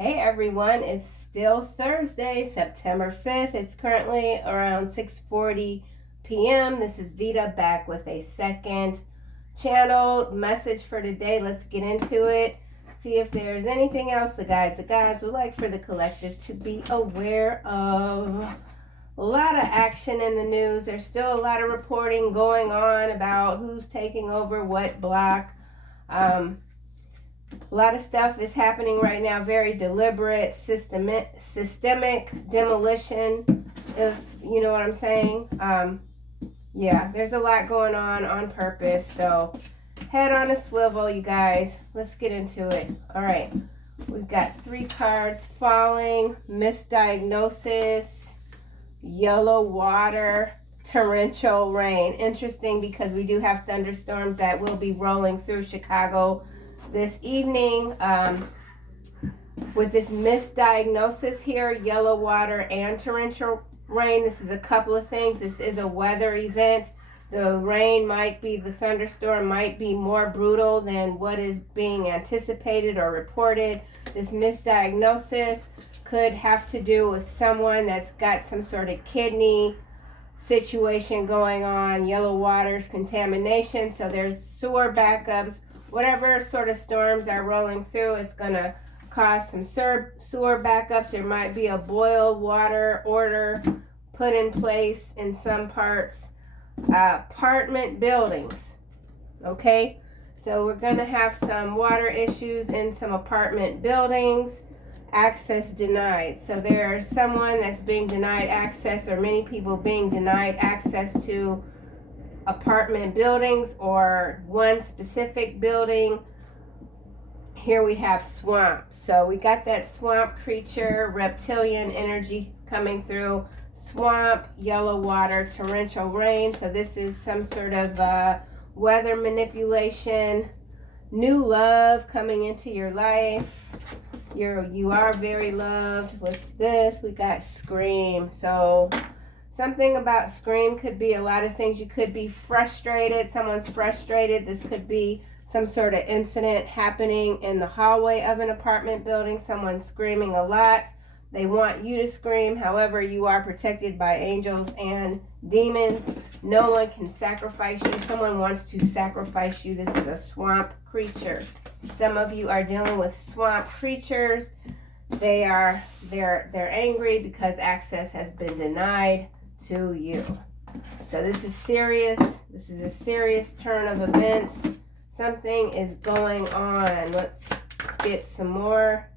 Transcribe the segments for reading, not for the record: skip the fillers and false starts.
Hey everyone, it's still Thursday, September 5th. It's currently around 6:40 p.m. This is Veda back with a second channeled message for today. Let's get into it. See if there's anything else the guys would like for the collective to be aware of. A lot of action in the news. There's still a lot of reporting going on about who's taking over what block. A lot of stuff is happening right now, very deliberate, systemic demolition, if you know what I'm saying. Yeah, there's a lot going on purpose. So head on a swivel, you guys. Let's get into it. All right, we've got 3 cards: falling, misdiagnosis, yellow water, torrential rain. Interesting because we do have thunderstorms that will be rolling through Chicago this evening. With this misdiagnosis here, yellow water and torrential rain, this is a couple of things. This is a weather event. The rain might be, the thunderstorm might be more brutal than what is being anticipated or reported. This misdiagnosis could have to do with someone that's got some sort of kidney situation going on, yellow waters, contamination. So there's sewer backups. Whatever sort of storms are rolling through, it's going to cause some sewer backups. There might be a boil water order put in place in some parts. Apartment buildings. Okay, so we're going to have some water issues in some apartment buildings. Access denied. So there's someone that's being denied access, or many people being denied access to apartment buildings or one specific building. Here we have swamp. So we got that swamp creature, reptilian energy coming through. Swamp, yellow water, torrential rain. So this is some sort of weather manipulation. New love coming into your life. You are very loved. What's this? We got scream. So something about scream could be a lot of things. You could be frustrated. Someone's frustrated. This could be some sort of incident happening in the hallway of an apartment building. Someone's screaming a lot. They want you to scream. However, you are protected by angels and demons. No one can sacrifice you. Someone wants to sacrifice you. This is a swamp creature. Some of you are dealing with swamp creatures. They're angry because access has been denied to you. So this is serious. This is a serious turn of events. Something is going on. Let's get some more.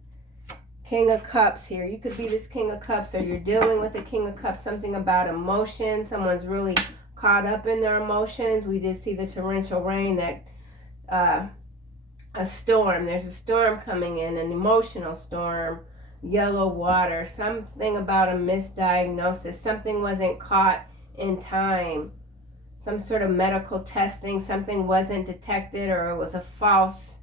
King of Cups here. You could be this King of Cups, or you're dealing with a King of Cups. Something about emotion. Someone's really caught up in their emotions. We did see the torrential rain, that a storm. There's a storm coming in, an emotional storm. Yellow water. Something about a misdiagnosis. Something wasn't caught in time. Some sort of medical testing. Something wasn't detected, or it was a false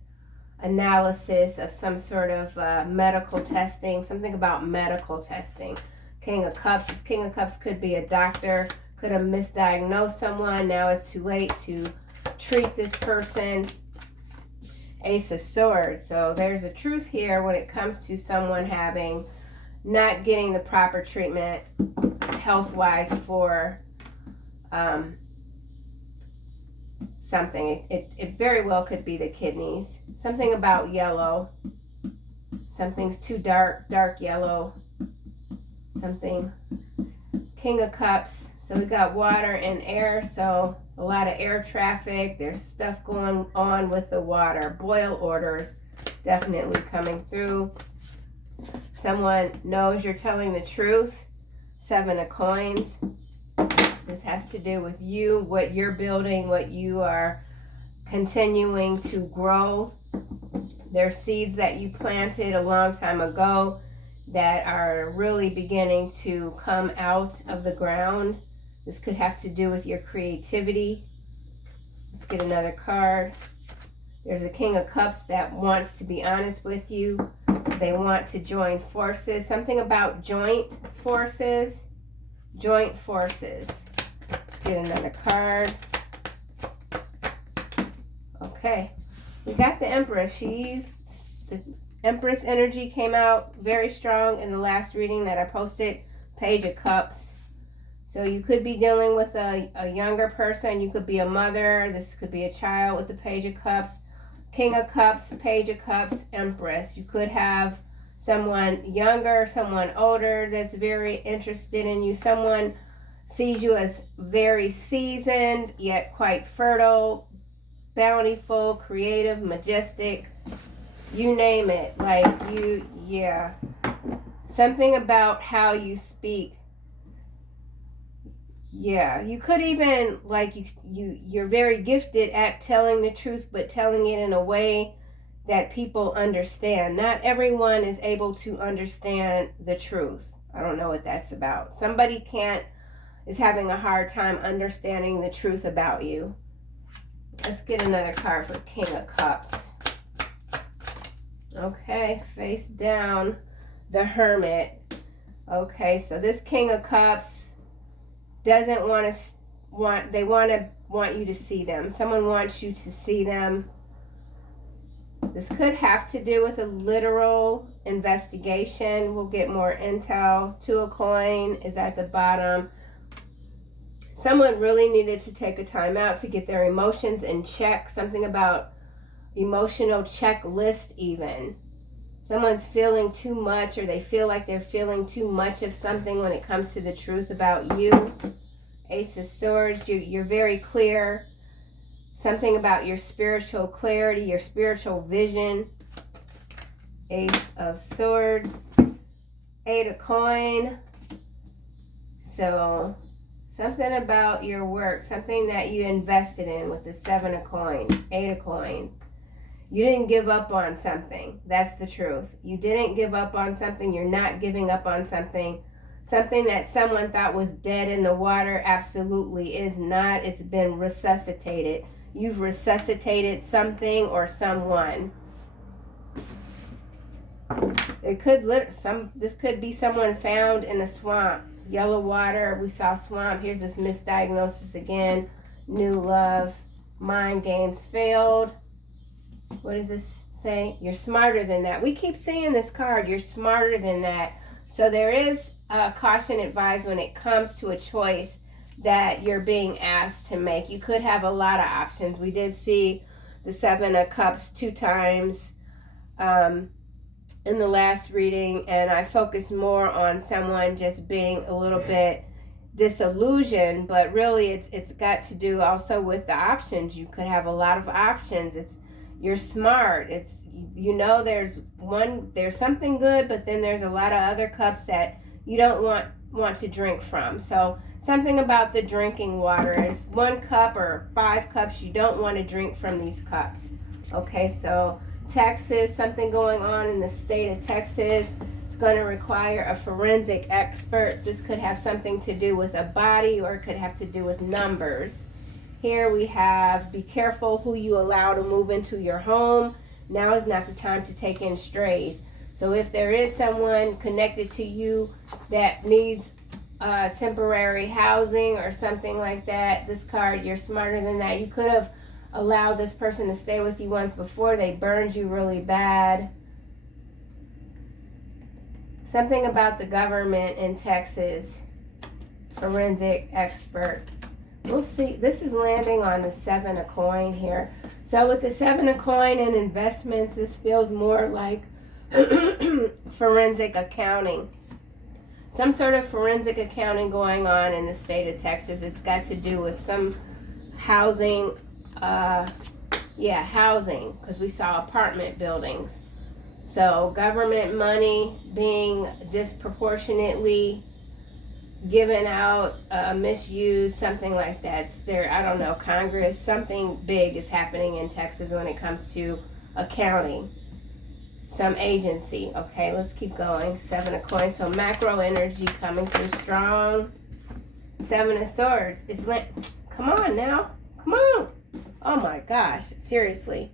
analysis of some sort of medical testing. Something about medical testing. King of Cups. This King of Cups could be a doctor. Could have misdiagnosed someone. Now it's too late to treat this person. Ace of Swords. So there's a truth here when it comes to someone not getting the proper treatment health-wise for something. It very well could be the kidneys. Something about yellow. Something's too dark yellow. Something. King of Cups. So we got water and air, so a lot of air traffic. There's stuff going on with the water. Boil orders definitely coming through. Someone knows you're telling the truth. 7 of Coins. This has to do with you, what you're building, what you are continuing to grow. There's seeds that you planted a long time ago that are really beginning to come out of the ground. This could have to do with your creativity. Let's get another card. There's a King of Cups that wants to be honest with you. They want to join forces. Something about joint forces. Joint forces. Let's get another card. Okay. We got the Empress. She's the Empress energy came out very strong in the last reading that I posted. Page of Cups. So you could be dealing with a younger person. You could be a mother. This could be a child with the Page of Cups. King of Cups, Page of Cups, Empress. You could have someone younger, someone older that's very interested in you. Someone sees you as very seasoned, yet quite fertile, bountiful, creative, majestic. You name it. Yeah. Something about how you speak. Yeah, you could even, you're very gifted at telling the truth, but telling it in a way that people understand. Not everyone is able to understand the truth. I don't know what that's about. Somebody is having a hard time understanding the truth about you. Let's get another card for King of Cups. Okay, face down, the Hermit. Okay, so this King of Cups doesn't want you to see them. Someone wants you to see them. This could have to do with a literal investigation. We'll get more intel. Two of Coins is at the bottom. Someone really needed to take a time out to get their emotions in check. Something about emotional checklist even. Someone's feeling too much, or they feel like they're feeling too much of something when it comes to the truth about you. Ace of Swords, you're very clear. Something about your spiritual clarity, your spiritual vision. Ace of Swords. Eight of Coins. So, something about your work, something that you invested in with the Seven of Coins, Eight of Coins. You didn't give up on something. That's the truth. You didn't give up on something. You're not giving up on something. Something that someone thought was dead in the water absolutely is not. It's been resuscitated. You've resuscitated something or someone. This could be someone found in a swamp. Yellow water. We saw swamp. Here's this misdiagnosis again. New love. Mind games failed. What does this say? You're smarter than that. We keep seeing this card. You're smarter than that. So there is caution advised when it comes to a choice that you're being asked to make. You could have a lot of options. We did see the Seven of Cups 2 times in the last reading, and I focused more on someone just being a little bit disillusioned, but really it's got to do also with the options. You could have a lot of options. You're smart. There's something good, but then there's a lot of other cups that you don't want to drink from. So something about the drinking water is 1 cup or 5 cups. You don't want to drink from these cups. Okay, so Texas, something going on in the state of Texas. It's going to require a forensic expert. This could have something to do with a body, or it could have to do with numbers. Here we have, be careful who you allow to move into your home. Now is not the time to take in strays. So if there is someone connected to you that needs temporary housing or something like that, this card, you're smarter than that. You could have allowed this person to stay with you once before. They burned you really bad. Something about the government in Texas. Forensic expert. We'll see. This is landing on the Seven of Coins here. So with the Seven of Coins and investments, this feels more like forensic accounting. Some sort of forensic accounting going on in the state of Texas. It's got to do with some housing. Housing, because we saw apartment buildings. So government money being disproportionately given out, misused, something like that. I don't know, Congress, something big is happening in Texas when it comes to accounting. Some agency. Okay, let's keep going. Seven of Coins. So macro energy coming through strong. Seven of Swords. Come on now. Come on. Oh my gosh. Seriously.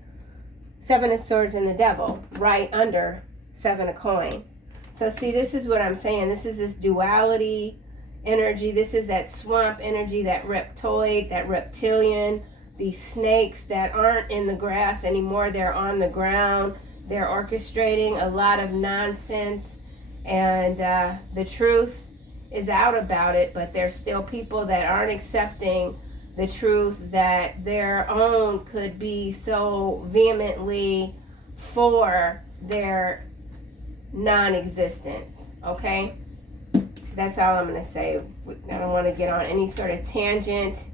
Seven of Swords and the Devil right under Seven of Coins. So see, this is what I'm saying. This is this duality energy. This is that swamp energy, that reptoid, that reptilian, these snakes that aren't in the grass anymore. They're on the ground. They're orchestrating a lot of nonsense, and the truth is out about it, but there's still people that aren't accepting the truth that their own could be so vehemently for their non-existence. Okay, that's all I'm going to say. I don't want to get on any sort of tangent.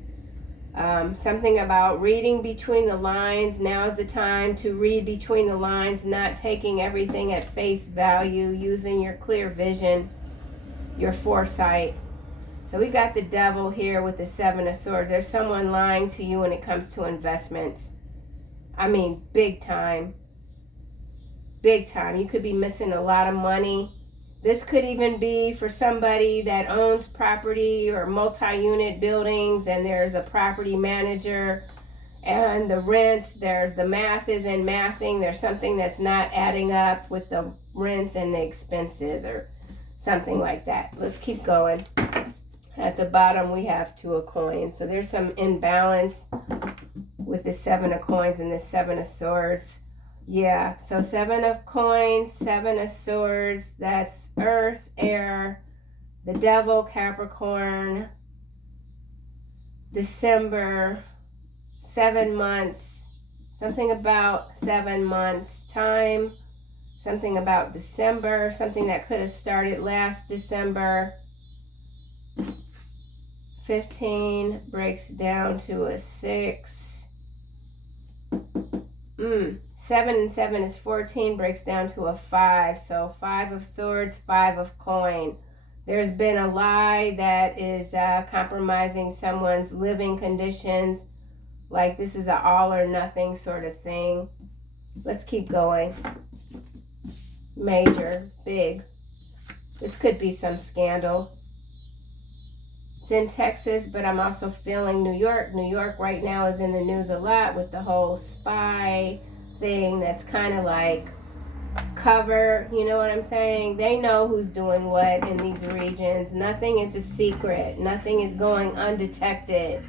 Something about reading between the lines. Now is the time to read between the lines, not taking everything at face value, using your clear vision, your foresight. So we got the devil here with the Seven of Swords. There's someone lying to you when it comes to investments. I mean, big time. Big time. You could be missing a lot of money. This could even be for somebody that owns property or multi-unit buildings, and there's a property manager, and the rents, there's the math isn't mathing. There's something that's not adding up with the rents and the expenses or something like that. Let's keep going. At the bottom, we have Two of Coins. So there's some imbalance with the Seven of Coins and the Seven of Swords. Yeah, so Seven of Coins, Seven of Swords, that's Earth, Air, the Devil, Capricorn, December, 7 months, something about 7 months, time, something about December, something that could have started last December. 15 breaks down to a 6. 7 and 7 is 14, breaks down to a 5. So 5 of Swords, 5 of Coin. There's been a lie that is compromising someone's living conditions. Like this is an all or nothing sort of thing. Let's keep going. Major, big. This could be some scandal. It's in Texas, but I'm also feeling New York. New York right now is in the news a lot with the whole spy thing that's kind of like cover, you know what I'm saying? They know who's doing what in these regions. Nothing is a secret. Nothing is going undetected.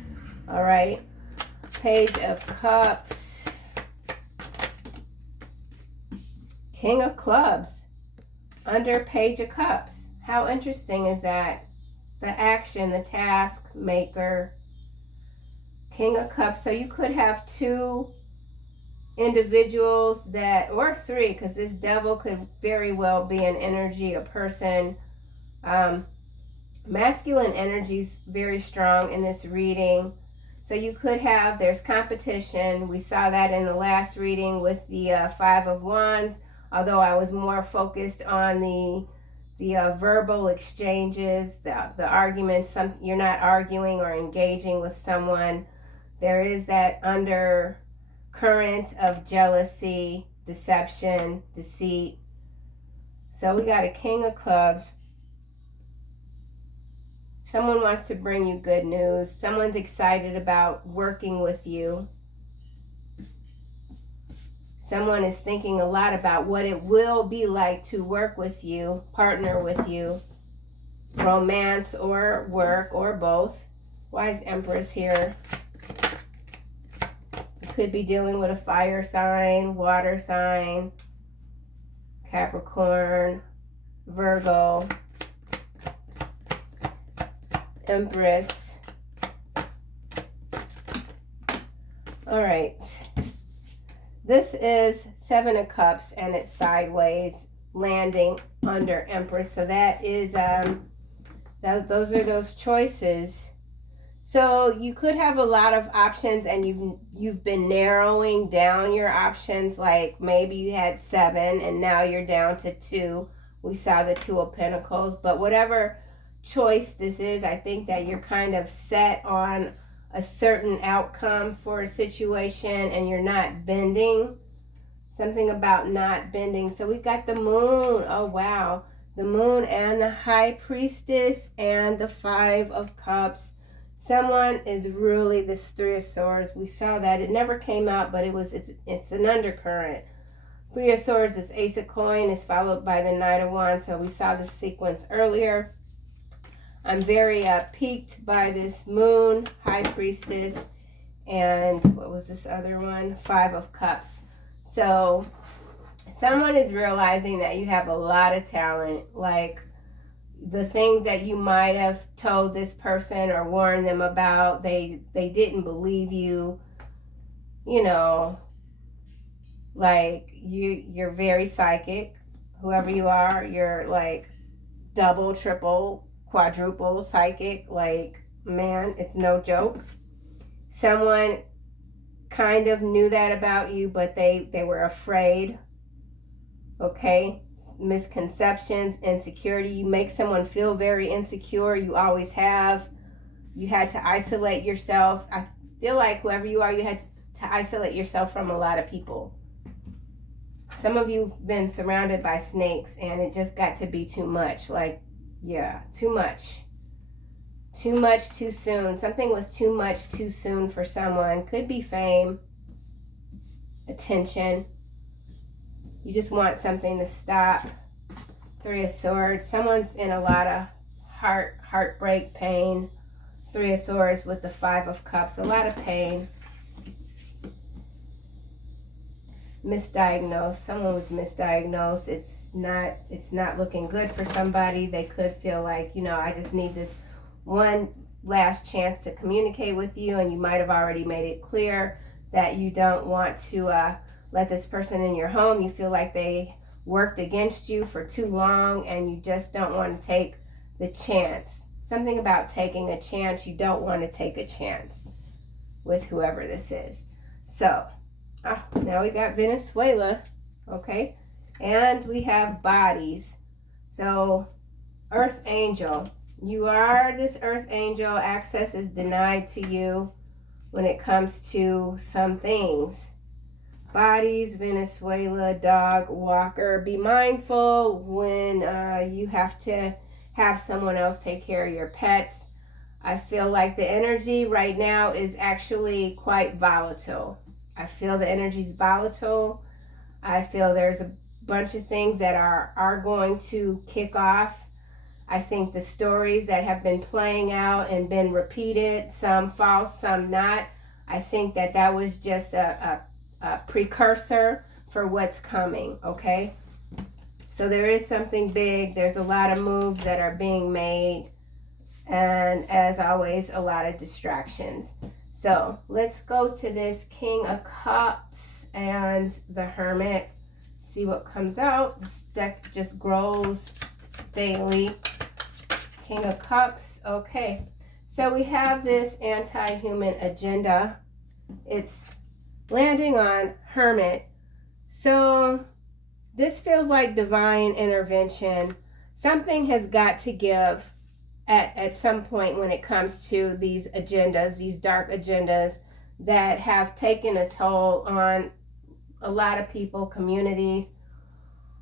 All right? Page of Cups. King of Clubs. Under Page of Cups. How interesting is that? The action, the task maker. King of Cups. So you could have two individuals that, or three, because this devil could very well be an energy, a person. Masculine energy is very strong in this reading. So you could have, there's competition. We saw that in the last reading with the Five of Wands, although I was more focused on the verbal exchanges, the arguments. You're not arguing or engaging with someone. There is that undercurrent of jealousy, deception, deceit. So we got a King of Clubs. Someone wants to bring you good news. Someone's excited about working with you. Someone is thinking a lot about what it will be like to work with you, partner with you, romance or work or both. Why is Empress here? You could be dealing with a fire sign, water sign, Capricorn, Virgo, Empress. All right. This is Seven of Cups, and it's sideways, landing under Empress. So that is, those are those choices. So you could have a lot of options, and you've been narrowing down your options. Like maybe you had 7, and now you're down to 2. We saw the Two of Pentacles, but whatever choice this is, I think that you're kind of set on a certain outcome for a situation, and you're not bending. Something about not bending. So we got the Moon. Oh wow, the Moon and the High Priestess and the Five of Cups. Someone is really this Three of Swords. We saw that. It never came out, but it's an undercurrent. Three of Swords is Ace of Coin, is followed by the Knight of Wands. So we saw the sequence earlier. I'm very piqued by this Moon, High Priestess, and what was this other one? Five of Cups. So Someone is realizing that you have a lot of talent, like the things that you might have told this person or warned them about, they didn't believe you, you know, like you're very psychic, whoever you are, you're like double, triple, quadruple psychic, like, man, it's no joke. Someone kind of knew that about you, but they were afraid. Okay, misconceptions, insecurity. You make someone feel very insecure. You always have. You had to isolate yourself. I feel like whoever you are, you had to isolate yourself from a lot of people. Some of you have been surrounded by snakes and it just got to be too much. Like, yeah, too much. Too much too soon. Something was too much too soon for someone. Could be fame, attention. You just want something to stop. Three of Swords. Someone's in a lot of heartbreak, pain. Three of Swords with the Five of Cups. A lot of pain. Misdiagnosed. Someone was misdiagnosed. It's not looking good for somebody. They could feel like, you know, I just need this one last chance to communicate with you, and you might have already made it clear that you don't want to let this person in your home. You feel like they worked against you for too long and you just don't want to take the chance. Something about taking a chance. You don't want to take a chance with whoever this is. So, now we got Venezuela, okay? And we have bodies. So, Earth Angel. You are this Earth Angel. Access is denied to you when it comes to some things. Bodies, Venezuela, dog, walker. Be mindful when you have to have someone else take care of your pets. I feel like the energy right now is actually quite volatile. I feel the energy's volatile. I feel there's a bunch of things that are going to kick off. I think the stories that have been playing out and been repeated, some false, some not, I think that was just a precursor for what's coming, okay? So there is something big. There's a lot of moves that are being made. And as always, a lot of distractions. So let's go to this King of Cups and the Hermit. See what comes out. This deck just grows daily. King of Cups. Okay. So we have this anti-human agenda. It's landing on Hermit. So this feels like divine intervention. Something has got to give at some point when it comes to these agendas, these dark agendas that have taken a toll on a lot of people, communities.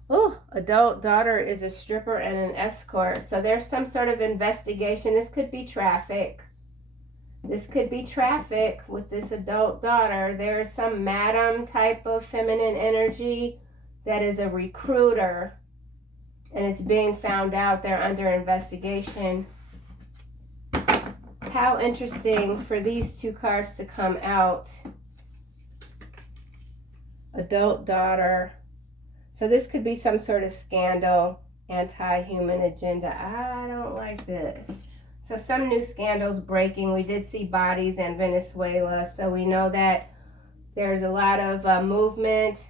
Oh, adult daughter is a stripper and an escort. So there's some sort of investigation. This could be traffic. This could be traffic with this adult daughter. There's some madam type of feminine energy that is a recruiter, and it's being found out. They're under investigation. How interesting for these two cards to come out. Adult daughter. So this could be some sort of scandal, anti-human agenda. I don't like this. So some new scandals breaking. We did see bodies in Venezuela. So we know that there's a lot of movement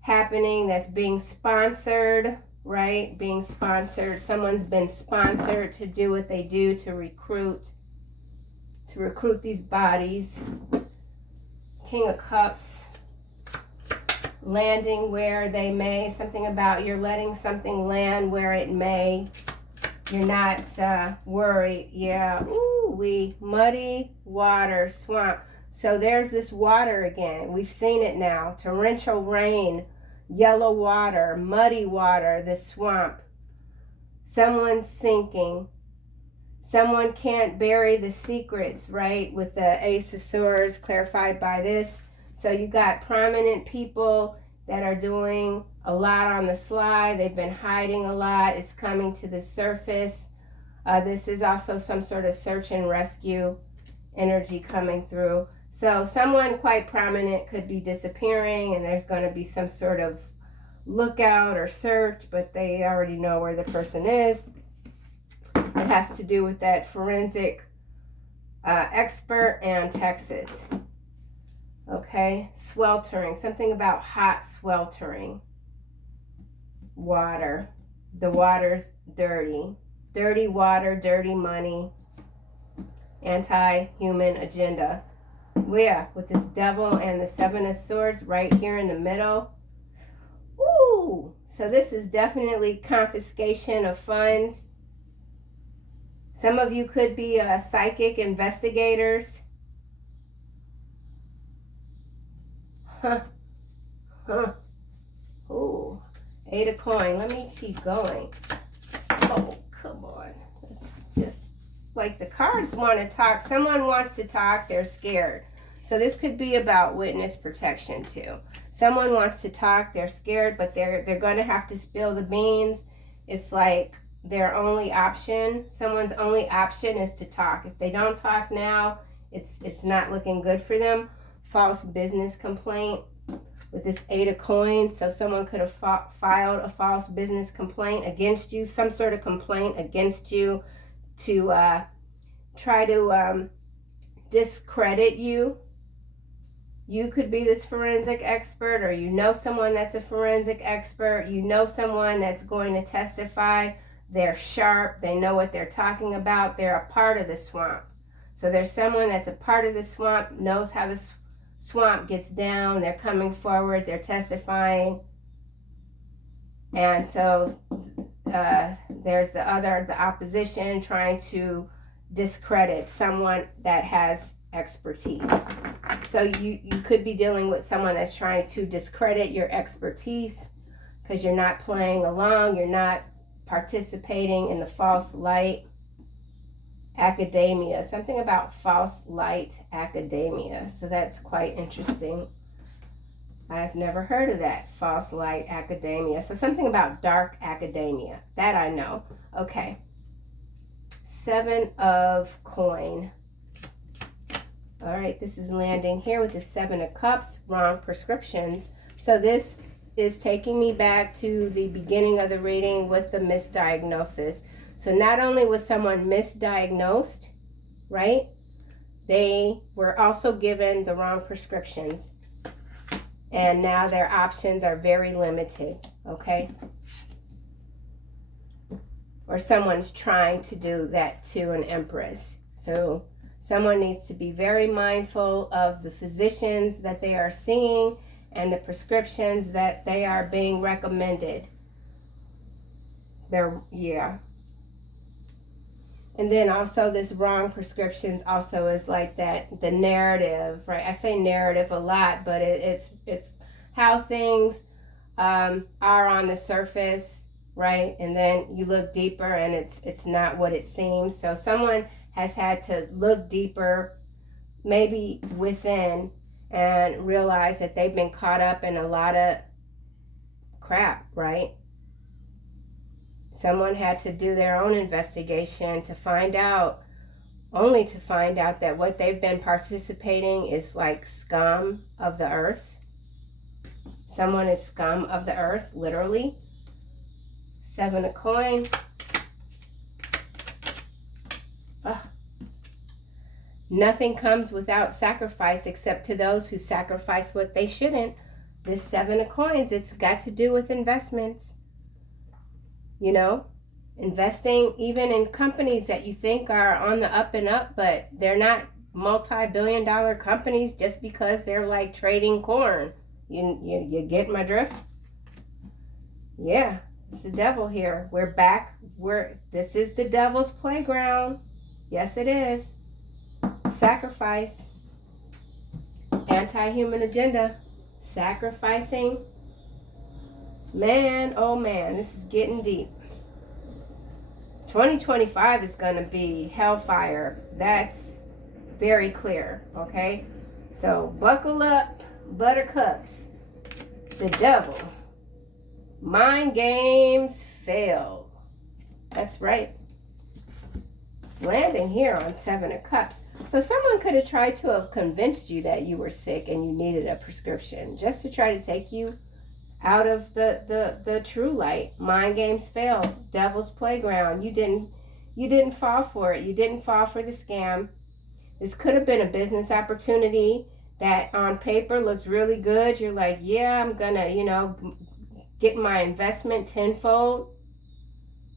happening that's being sponsored, right? Being sponsored. Someone's been sponsored to do what they do to recruit these bodies. King of Cups. Landing where they may. Something about you're letting something land where it may. You're not worried. Yeah. Ooh, muddy water, swamp. So there's this water again. We've seen it now. Torrential rain, yellow water, muddy water, the swamp. Someone's sinking. Someone can't bury the secrets, right? With the Ace of Swords clarified by this. So you got prominent people that are doing a lot on the sly. They've been hiding a lot. It's coming to the surface. This is also some sort of search and rescue energy coming through. So someone quite prominent could be disappearing, and there's going to be some sort of look out or search, but they already know where the person is. It has to do with that forensic expert and Texas. Okay, sweltering, something about hot sweltering. Water, the water's dirty. Dirty water, dirty money, anti-human agenda. Well, yeah, with this devil and the 7 of swords right here in the middle. Ooh, so this is definitely confiscation of funds. Some of you could be psychic investigators. Ooh, 8 of coin. Let me keep going. Oh, come on. It's just like the cards want to talk. Someone wants to talk. They're scared. So this could be about witness protection too. Someone wants to talk. They're scared, but they're going to have to spill the beans. It's like their only option. Someone's only option is to talk. If they don't talk now, it's not looking good for them. False business complaint with this 8 of coins. So someone could have filed a false business complaint against you, some sort of complaint against you to try to discredit you. You could be this forensic expert, or you know someone that's a forensic expert. You know someone that's going to testify. They're sharp. They know what they're talking about. They're a part of the swamp. So there's someone that's a part of the swamp, knows how the swamp gets down. They're coming forward. They're testifying. And so there's the opposition trying to discredit someone that has expertise. So you could be dealing with someone that's trying to discredit your expertise because you're not playing along. You're not participating in the false light. Academia, something about false light academia. So that's quite interesting. I've never heard of that, false light academia. So something about dark academia, that I know. Okay, 7 of coin. All right, this is landing here with the 7 of cups, wrong prescriptions. So this is taking me back to the beginning of the reading with the misdiagnosis. So not only was someone misdiagnosed, right? They were also given the wrong prescriptions. And now their options are very limited, okay? Or someone's trying to do that to an empress. So someone needs to be very mindful of the physicians that they are seeing and the prescriptions that they are being recommended. Yeah. And then also this wrong prescriptions also is like that, the narrative, right? I say narrative a lot, but it's how things are on the surface, right? And then you look deeper and it's not what it seems. So someone has had to look deeper, maybe within, and realize that they've been caught up in a lot of crap, right? Someone had to do their own investigation to find out, only to find out that what they've been participating is like scum of the earth. Someone is scum of the earth, literally. 7 of coin. Nothing comes without sacrifice except to those who sacrifice what they shouldn't. This 7 of coins, it's got to do with investments. You know, investing even in companies that you think are on the up and up, but they're not multi-billion-dollar companies just because they're like trading corn. You get my drift? Yeah, it's the devil here. We're back. This is the devil's playground. Yes, it is. Sacrifice. Anti-human agenda. Sacrificing. Man, oh man, this is getting deep. 2025 is going to be hellfire. That's very clear, okay? So buckle up, buttercups. The devil. Mind games fail. That's right. It's landing here on 7 of cups. So someone could have tried to have convinced you that you were sick and you needed a prescription just to try to take you out of the true light. Mind games fail. Devil's playground. You didn't fall for it. You didn't fall for the scam. This could have been a business opportunity that on paper looks really good. You're like, yeah, I'm gonna, get my investment tenfold.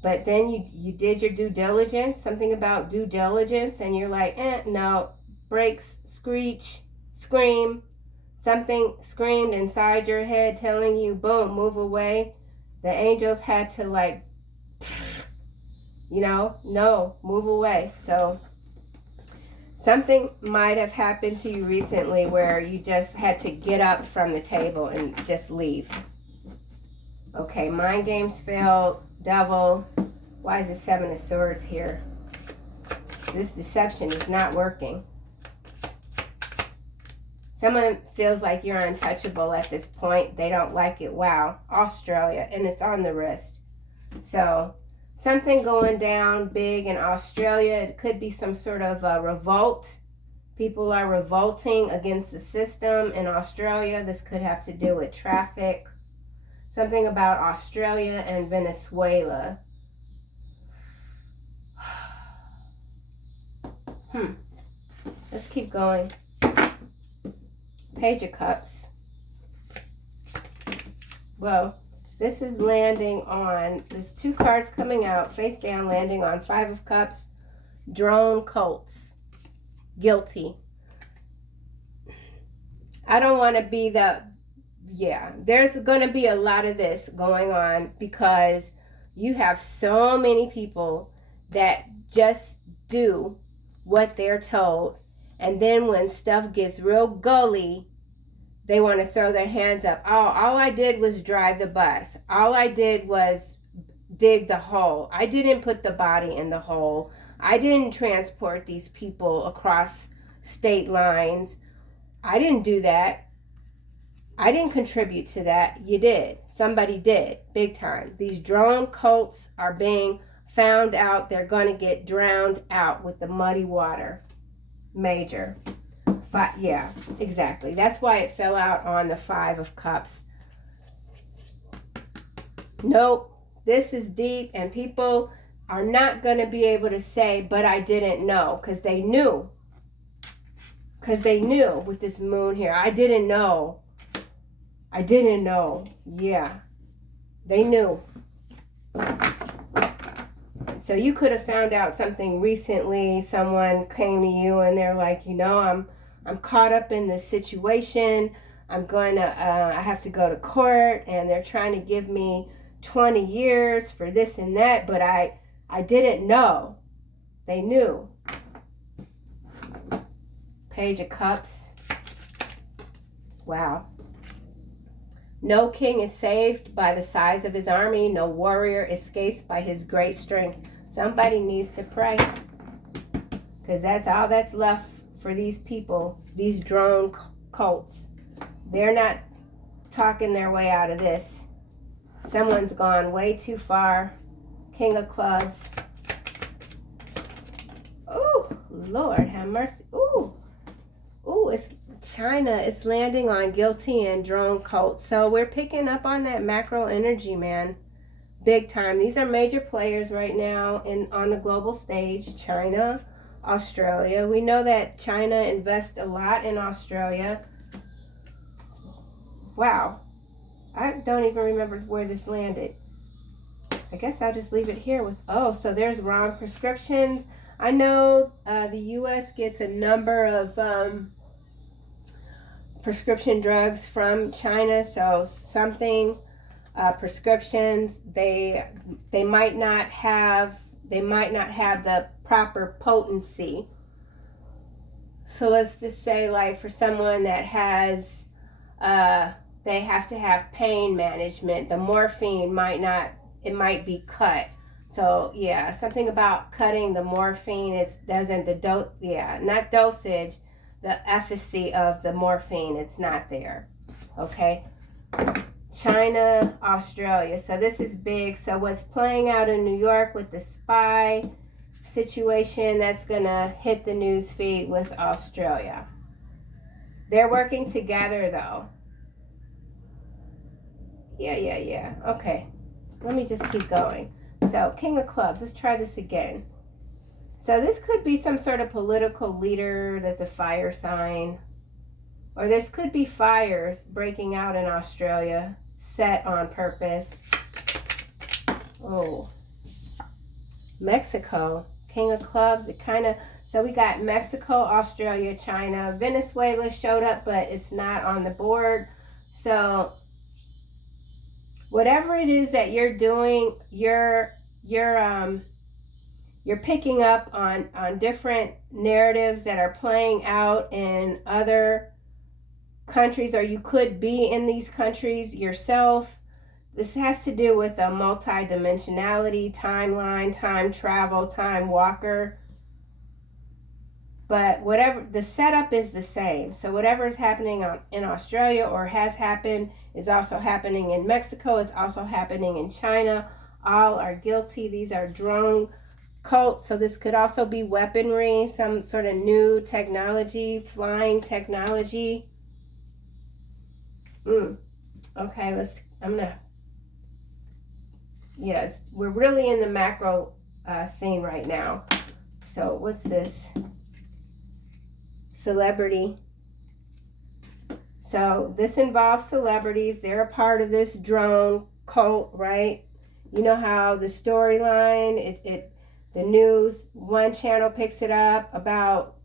But then you did your due diligence, something about due diligence, and you're like, no, brakes, screech, scream. Something screamed inside your head telling you, boom, move away. The angels had to no, move away. So something might have happened to you recently where you just had to get up from the table and just leave. Okay, mind games failed. Devil. Why is the Seven of Swords here? This deception is not working. Someone feels like you're untouchable at this point. They don't like it. Wow. Australia. And it's on the wrist. So something going down big in Australia. It could be some sort of a revolt. People are revolting against the system in Australia. This could have to do with traffic. Something about Australia and Venezuela. Let's keep going. Page of Cups. Well, this is landing on, there's two cards coming out, face down, landing on Five of Cups. Drone cults. Guilty. I don't want to be there's going to be a lot of this going on because you have so many people that just do what they're told. And then when stuff gets real gully, they want to throw their hands up. Oh, all I did was drive the bus. All I did was dig the hole. I didn't put the body in the hole. I didn't transport these people across state lines. I didn't do that. I didn't contribute to that. You did. Somebody did. Big time. These drone cults are being found out. They're going to get drowned out with the muddy water. Major. Yeah, exactly. That's why it fell out on the Five of Cups. Nope. This is deep, and people are not going to be able to say, but I didn't know, because they knew. Because they knew with this moon here. I didn't know. I didn't know. Yeah. They knew. So you could have found out something recently. Someone came to you and they're like, I'm caught up in this situation. I have to go to court, and they're trying to give me 20 years for this and that, but I didn't know. They knew. Page of Cups. Wow. No king is saved by the size of his army. No warrior escapes by his great strength. Somebody needs to pray, because that's all that's left for these people, these drone cults. They're not talking their way out of this. Someone's gone way too far. King of Clubs. Ooh, Lord have mercy. Ooh, it's China. It's landing on guilty and drone cults. So we're picking up on that macro energy, man. Big time. These are major players right now on the global stage. China, Australia. We know that China invests a lot in Australia. Wow. I don't even remember where this landed. I guess I'll just leave it here with, so there's wrong prescriptions. I know the U.S. gets a number of prescription drugs from China, so something prescriptions they might not have the proper potency. So let's just say, like, for someone that has they have to have pain management, the morphine might be cut. So yeah, something about cutting the morphine not dosage, the efficacy of the morphine, it's not there. Okay. China, Australia. So this is big. So what's playing out in New York with the spy situation, that's gonna hit the news feed with Australia. They're working together though. Yeah. Okay. Let me just keep going. So, King of Clubs. Let's try this again. So, this could be some sort of political leader that's a fire sign. Or this could be fires breaking out in Australia, set on purpose. Oh. Mexico. King of Clubs. It kind of... So, we got Mexico, Australia, China. Venezuela showed up, but it's not on the board. So... whatever it is that you're doing, you're picking up on different narratives that are playing out in other countries, or you could be in these countries yourself. This has to do with a multi-dimensionality, timeline, time travel, time walker. But whatever, the setup is the same. So whatever is happening in Australia or has happened is also happening in Mexico. It's also happening in China. All are guilty. These are drone cults. So this could also be weaponry, some sort of new technology, flying technology. Okay, yes, we're really in the macro scene right now. So what's this? Celebrity. So this involves celebrities. They're a part of this drone cult, right? You know how the storyline, the news, one channel picks it up about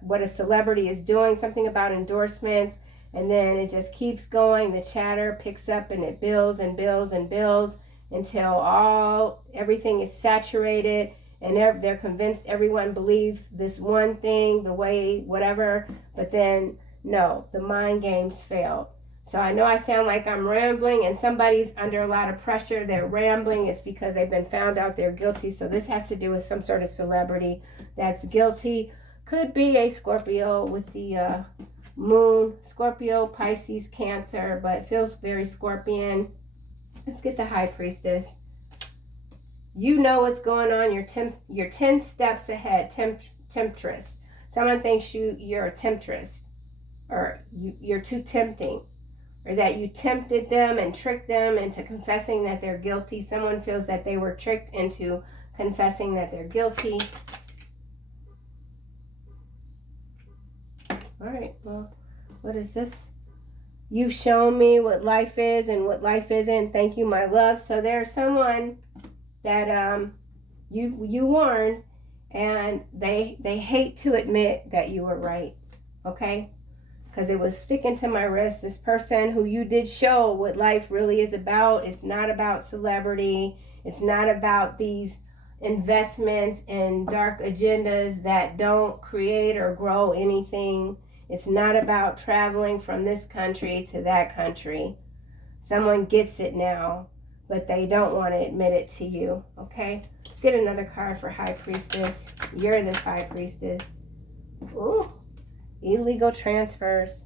what a celebrity is doing, something about endorsements, and then it just keeps going. The chatter picks up and it builds and builds and builds until everything is saturated. And they're convinced everyone believes this one thing, the way, whatever. But then, no, the mind games failed. So I know I sound like I'm rambling, and somebody's under a lot of pressure. They're rambling. It's because they've been found out they're guilty. So this has to do with some sort of celebrity that's guilty. Could be a Scorpio with the moon. Scorpio, Pisces, Cancer, but it feels very Scorpion. Let's get the High Priestess. You know what's going on. You're 10 steps ahead. Temptress. Someone thinks you're a temptress, or you're too tempting, or that you tempted them and tricked them into confessing that they're guilty. Someone feels that they were tricked into confessing that they're guilty. All right, well, what is this? You've shown me what life is and what life isn't. Thank you, my love. So there's someone that you warned, and they hate to admit that you were right, okay? Because it was sticking to my wrist. This person who you did show what life really is about. It's not about celebrity. It's not about these investments and dark agendas that don't create or grow anything. It's not about traveling from this country to that country. Someone gets it now, but they don't want to admit it to you, okay? Let's get another card for High Priestess. You're this High Priestess. Ooh, illegal transfers.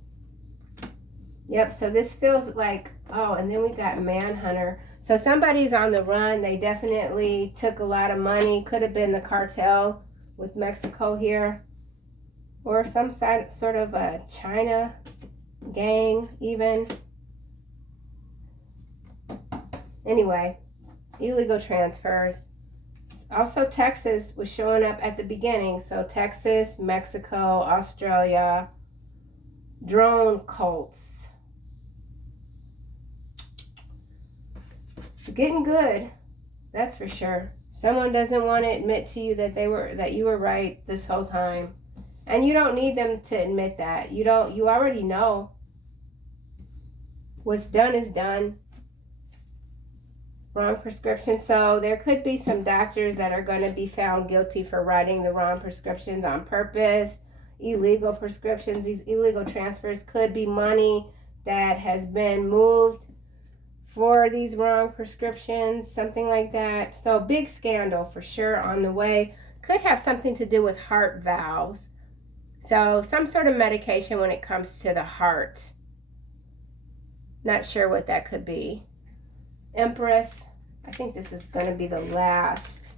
Yep, so this feels like, oh, and then we got Manhunter. So somebody's on the run. They definitely took a lot of money. Could have been the cartel with Mexico here, or some sort of a China gang even. Anyway, illegal transfers. Also, Texas was showing up at the beginning. So Texas, Mexico, Australia, drone cults. It's getting good, that's for sure. Someone doesn't want to admit to you that you were right this whole time, and you don't need them to admit that. You already know. What's done is done. Wrong prescription. So there could be some doctors that are going to be found guilty for writing the wrong prescriptions on purpose. Illegal prescriptions. These illegal transfers could be money that has been moved for these wrong prescriptions, something like that. So big scandal for sure on the way. Could have something to do with heart valves. So some sort of medication when it comes to the heart. Not sure what that could be. Empress. I think this is going to be the last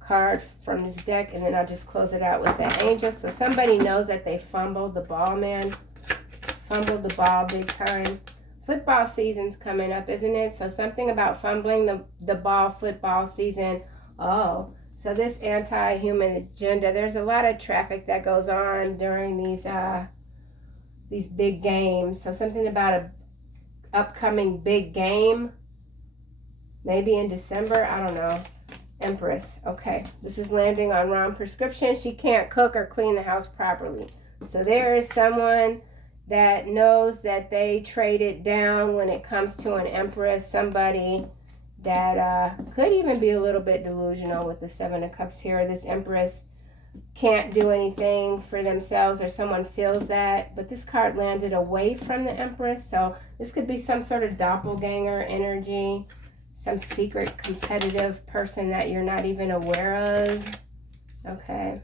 card from this deck, and then I'll just close it out with the Angel. So somebody knows that they fumbled the ball, man. Fumbled the ball big time. football season's coming up, isn't it? So something about fumbling the ball, football season. Oh, so this anti-human agenda, there's a lot of traffic that goes on during these big games. So something about a upcoming big game, maybe in December, I don't know. Empress. Okay, this is landing on wrong prescription. She can't cook or clean the house properly. So there is someone that knows that they traded down when it comes to an Empress. Somebody that could even be a little bit delusional with the Seven of Cups here. This Empress can't do anything for themselves, or someone feels that. But this card landed away from the Empress. So this could be some sort of doppelganger energy. Some secret competitive person that you're not even aware of. Okay.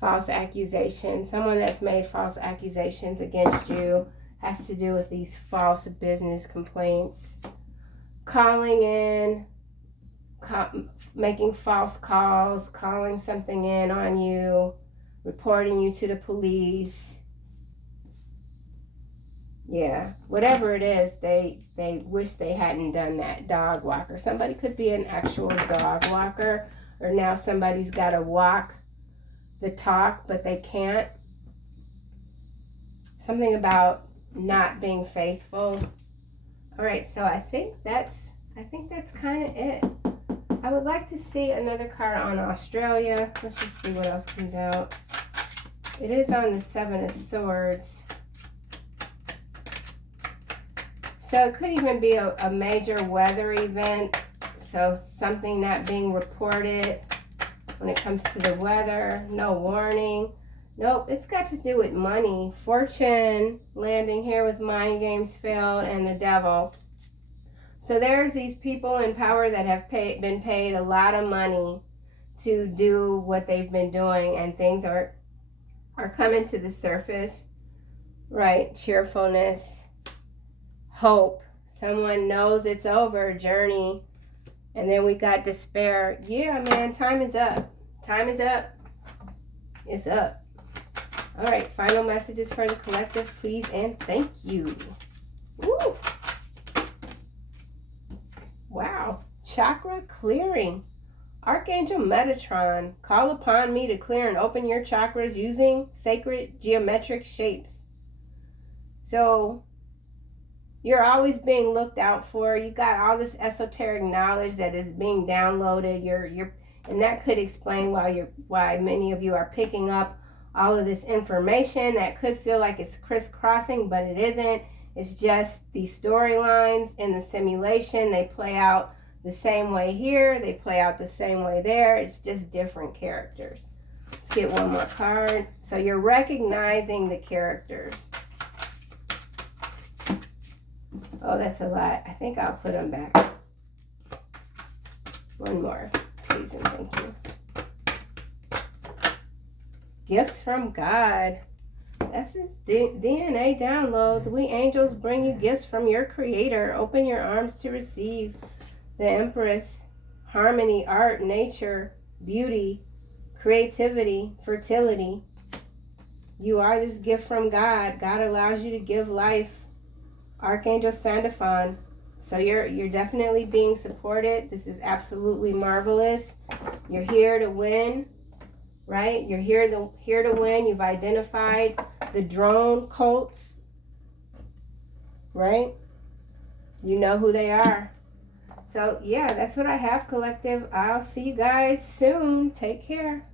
False accusation. Someone that's made false accusations against you. Has to do with these false business complaints. Calling in. Making false calls. Calling something in on you. Reporting you to the police. Yeah, whatever it is, they wish they hadn't done that. Dog walker. Somebody could be an actual dog walker, or now somebody's got to walk the talk, but they can't. Something about not being faithful. All right, so I think that's kind of it. I would like to see another card on Australia. Let's just see what else comes out. It is on the Seven of Swords. So it could even be a major weather event. So something not being reported when it comes to the weather. No warning. Nope, it's got to do with money. Fortune landing here with mind games failed and the devil. So there's these people in power that have been paid a lot of money to do what they've been doing, and things are coming to the surface. Right, cheerfulness. Hope. Someone knows it's over. Journey. And then we got despair. Yeah, man, time is up. Time is up. It's up. All right, final messages for the collective, please, and thank you. Woo. Wow. Chakra clearing. Archangel Metatron, call upon me to clear and open your chakras using sacred geometric shapes. So you're always being looked out for. You got all this esoteric knowledge that is being downloaded. And that could explain why many of you are picking up all of this information that could feel like it's crisscrossing, but it isn't. It's just the storylines in the simulation. They play out the same way here. They play out the same way there. It's just different characters. Let's get one more card. So you're recognizing the characters. Oh, that's a lot. I think I'll put them back. One more, please and thank you. Gifts from God. That's his DNA downloads. We angels bring you gifts from your creator. Open your arms to receive. The Empress. Harmony, art, nature, beauty, creativity, fertility. You are this gift from God. God allows you to give life. Archangel Sandalphon. So you're definitely being supported. This is absolutely marvelous. You're here to win, right? You're here to win. You've identified the drone cults, right? You know who they are. So yeah, that's what I have, collective. I'll see you guys soon. Take care.